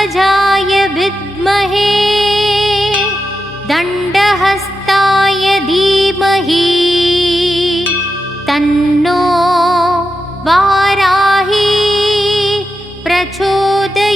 गजध्वजाय विद्महे दण्डहस्ताय धीमहि तन्नो वाराही प्रचोदयात्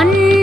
அன்